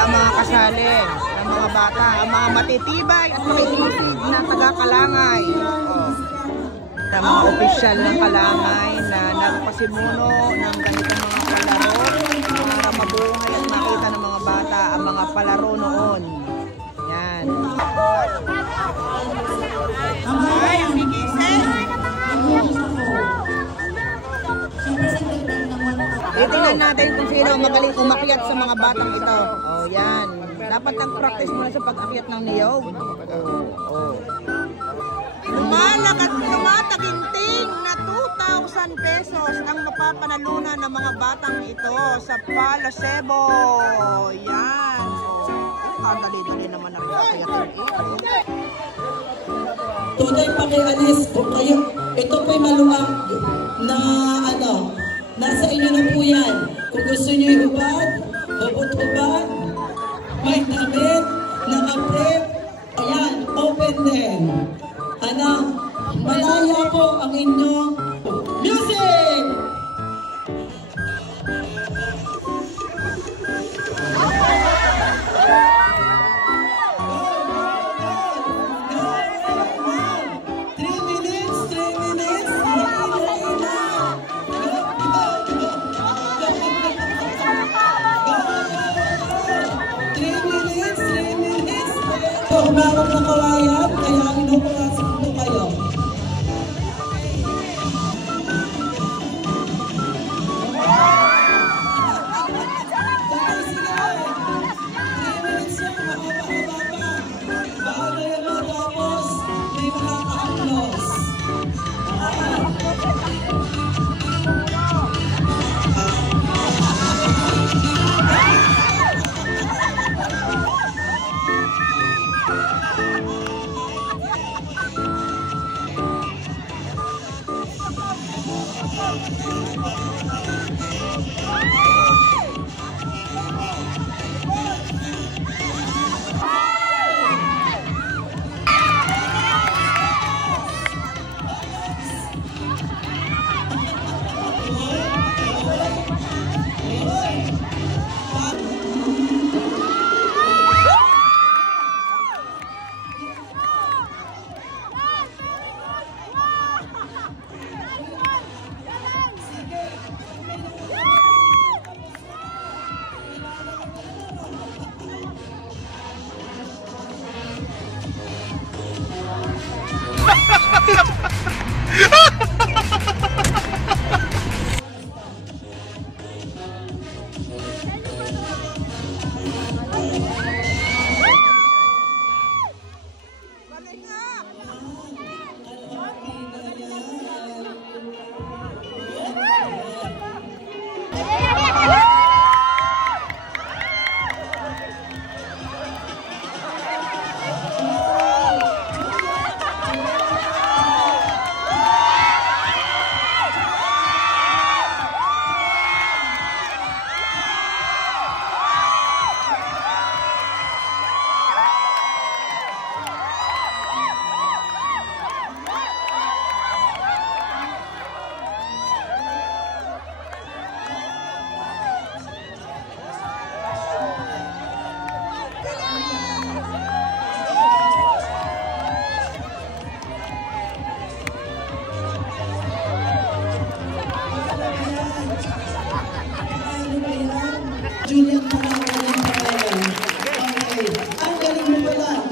Wala mga kasali ng mga bata. Ang mga matitibay at makikinig na taga-Kalangay. Sa mga opisyal ng Kalangay na nagpasimuno ng ganitong mga palaro para mabuhay at makita ng mga bata ang mga palaro noon. Yan. Ay, ang gigising. Titingnan natin kung sino magaling umakyat sa mga batang ito. Oh, yan. Dapat nag-practice muna sa pag-akyat ng niyog. Tumataginting na 2,000 pesos ang mapapanalunan ng mga batang ito sa Palacebo. Yan. Ang dali-dali naman ang akyatin ito. Tunay pakialis kung kayo, ito po'y maluwag na nasa inyo na po yan. Kung gusto nyo ihubad, hubot-hubad, may damit, naka-prep, ayan, open din. Malaya po ang inyong music! Humawag na kawayan, kaya inupapasok po kayo.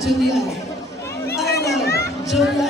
Julian Julian.